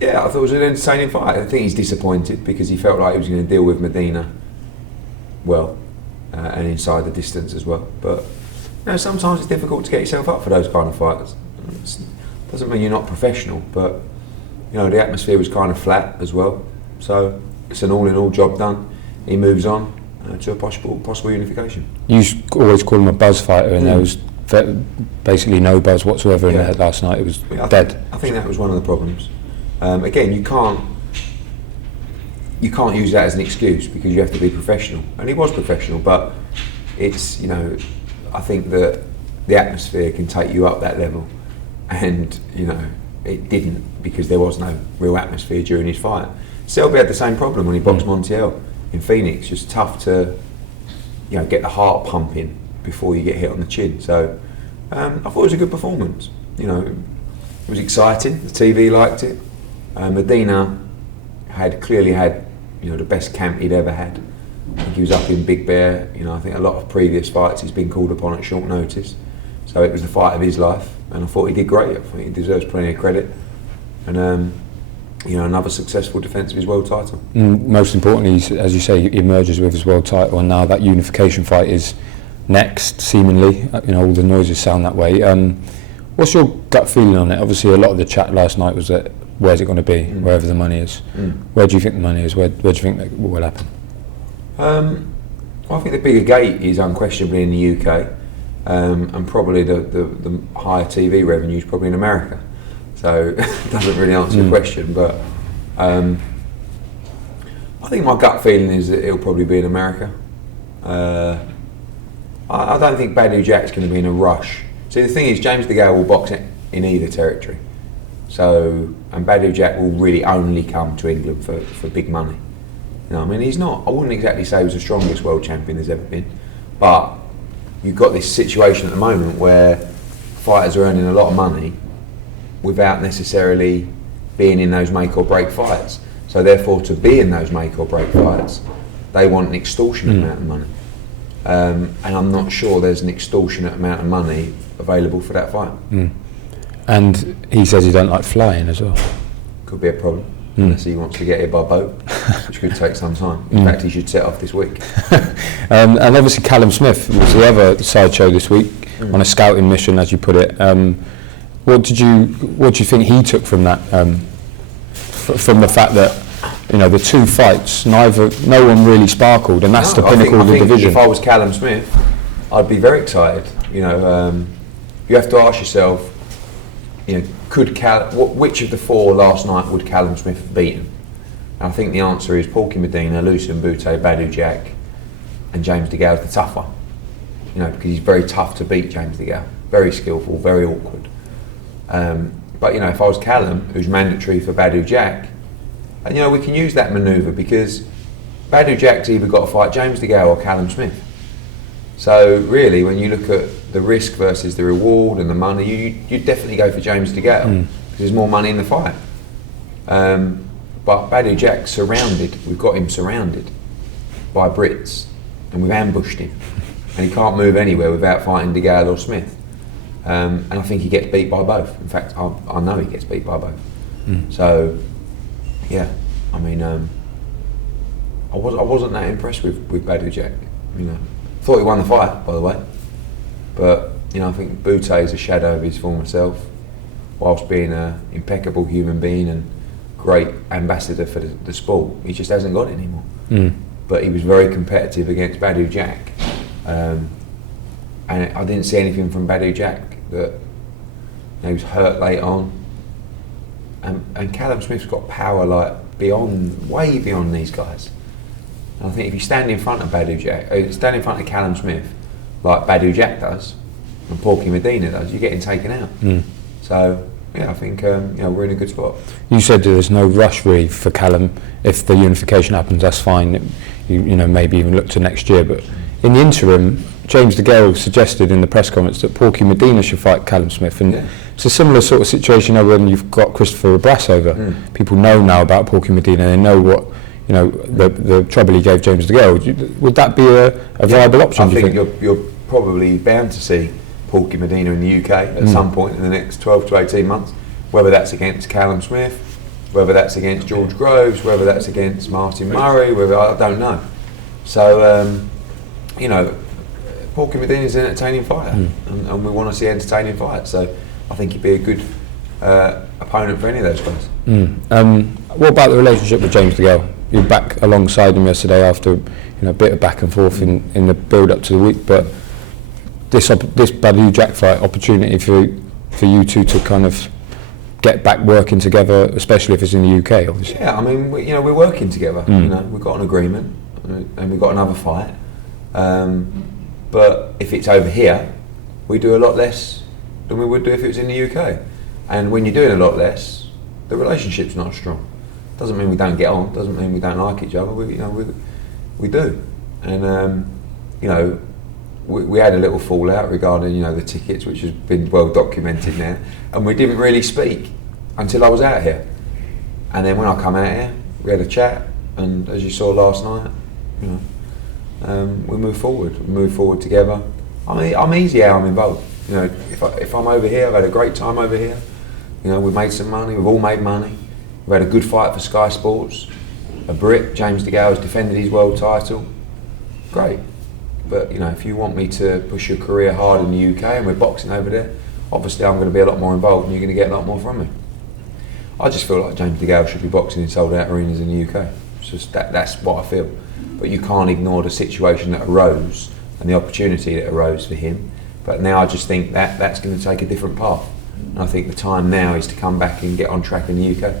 Yeah, I thought it was an entertaining fight. I think he's disappointed because he felt like he was going to deal with Medina well and inside the distance as well. But sometimes it's difficult to get yourself up for those kind of fights. It doesn't mean you're not professional, but the atmosphere was kind of flat as well. So it's an all-in-all job done. He moves on to a possible unification. You always call him a buzz fighter, and there was basically no buzz whatsoever in there last night. It was dead. I think that was one of the problems. Again, you can't use that as an excuse because you have to be professional, and he was professional. But it's I think that the atmosphere can take you up that level, and it didn't because there was no real atmosphere during his fight. Selby had the same problem when he boxed Montiel in Phoenix. Just tough to get the heart pumping before you get hit on the chin. So I thought it was a good performance. It was exciting. The TV liked it. Medina clearly had the best camp he'd ever had. I think he was up in Big Bear. I think a lot of previous fights he's been called upon at short notice. So it was the fight of his life, and I thought he did great. I think he deserves plenty of credit. And another successful defence of his world title. Most importantly, as you say, he emerges with his world title, and now that unification fight is next, seemingly. All the noises sound that way. What's your gut feeling on it? Obviously, a lot of the chat last night was that where's it going to be, wherever the money is. Where do you think the money is? Where do you think that will happen? I think the bigger gate is unquestionably in the UK, and probably the higher TV revenue is probably in America. So it doesn't really answer the question, but I think my gut feeling is that it'll probably be in America. I don't think Badou Jack's going to be in a rush. See, the thing is, James DeGale will box in either territory. So, and Badou Jack will really only come to England for big money. He's not, I wouldn't exactly say he was the strongest world champion there's ever been, but you've got this situation at the moment where fighters are earning a lot of money without necessarily being in those make or break fights. So therefore, to be in those make or break fights, they want an extortionate amount of money. And I'm not sure there's an extortionate amount of money available for that fight. And he says he don't like flying as well. Could be a problem, unless he wants to get here by boat, which could take some time. In fact, he should set off this week. And obviously Callum Smith was the other sideshow this week on a scouting mission, as you put it. What do you think he took from that? From the fact that the two fights, no one really sparkled, and that's the pinnacle of the division. If I was Callum Smith, I'd be very excited. You have to ask yourself, which of the four last night would Callum Smith have beaten? And I think the answer is Porky Medina, Lucien Boutte, Badou Jack, and James DeGale's the tough one. Because he's very tough to beat, James DeGale. Very skillful, very awkward. But if I was Callum, who's mandatory for Badou Jack, and we can use that manoeuvre because Badou Jack's either got to fight James DeGale or Callum Smith. So really, when you look at the risk versus the reward and the money, you'd definitely go for James DeGale because there's more money in the fight. But Badou Jack's surrounded. We've got him surrounded by Brits, and we've ambushed him, and he can't move anywhere without fighting DeGale or Smith. And I think he gets beat by both. In fact, I know he gets beat by both. So, yeah, I wasn't that impressed with Badou Jack. Thought he won the fight, by the way. But I think Boutte is a shadow of his former self, whilst being an impeccable human being and great ambassador for the sport. He just hasn't got it anymore. But he was very competitive against Badou Jack. And I didn't see anything from Badou Jack that he was hurt late on. And Callum Smith's got power way beyond these guys. And I think if you stand in front of stand in front of Callum Smith like Badou Jack does and Porky Medina does, you're getting taken out. So I think we're in a good spot. You said there's no rush really for Callum. If the unification happens, that's fine. Maybe even look to next year. But in the interim, James DeGale suggested in the press conference that Porky Medina should fight Callum Smith, and it's a similar sort of situation when you've got Christopher Abrass over. People know now about Porky Medina. They know what the trouble he gave James DeGale. Would that be a viable option? I think you're probably bound to see Porky Medina in the UK at some point in the next 12 to 18 months, whether that's against Callum Smith whether that's against George Groves, whether that's against Martin Murray, whether I don't know. So you know, Paul Medina is an entertaining fighter, and we want to see entertaining fights. So I think he'd be a good opponent for any of those guys. What about the relationship with James DeGale? You're back alongside him yesterday after a bit of back and forth in the build up to the week, but this Badou Jack fight opportunity for you two to kind of get back working together, especially if it's in the UK, obviously. Yeah, I mean, we're working together. You know, we've got an agreement, and we've got another fight. But if it's over here, we do a lot less than we would do if it was in the UK. And when you're doing a lot less, the relationship's not strong. Doesn't mean we don't get on. Doesn't mean we don't like each other. We do. And we had a little fallout regarding the tickets, which has been well documented now. And we didn't really speak until I was out here. And then when I come out here, we had a chat. And as you saw last night, we move forward. We move forward together. I'm easy how I'm involved. If I'm over here, I've had a great time over here. We've made some money. We've all made money. We've had a good fight for Sky Sports. A Brit, James DeGale, has defended his world title. Great. But if you want me to push your career hard in the UK and we're boxing over there, obviously I'm going to be a lot more involved and you're going to get a lot more from me. I just feel like James DeGale should be boxing in sold-out arenas in the UK. It's just that's what I feel. But you can't ignore the situation that arose and the opportunity that arose for him. But now I just think that's going to take a different path. And I think the time now is to come back and get on track in the UK.